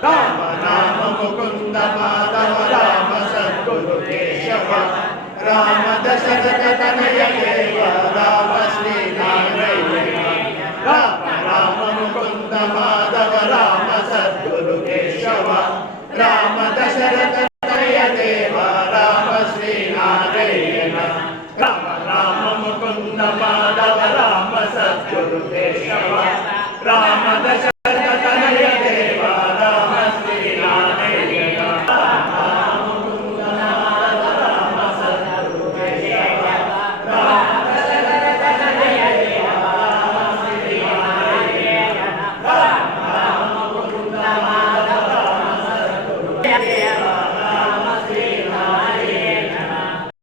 Ram Ram Mukund Madhav Ram Sadhguru Keshav Ram Dasharath Tanay Dev Ram Shri Narayan Ram Ram Mukund Madhav Ram Sadhguru Keshav Ram Dasharath Tanay Dev Ram Shri Narayan Ram Ram Mukund Madhav Ram Sadhguru Keshav Ram Dasharath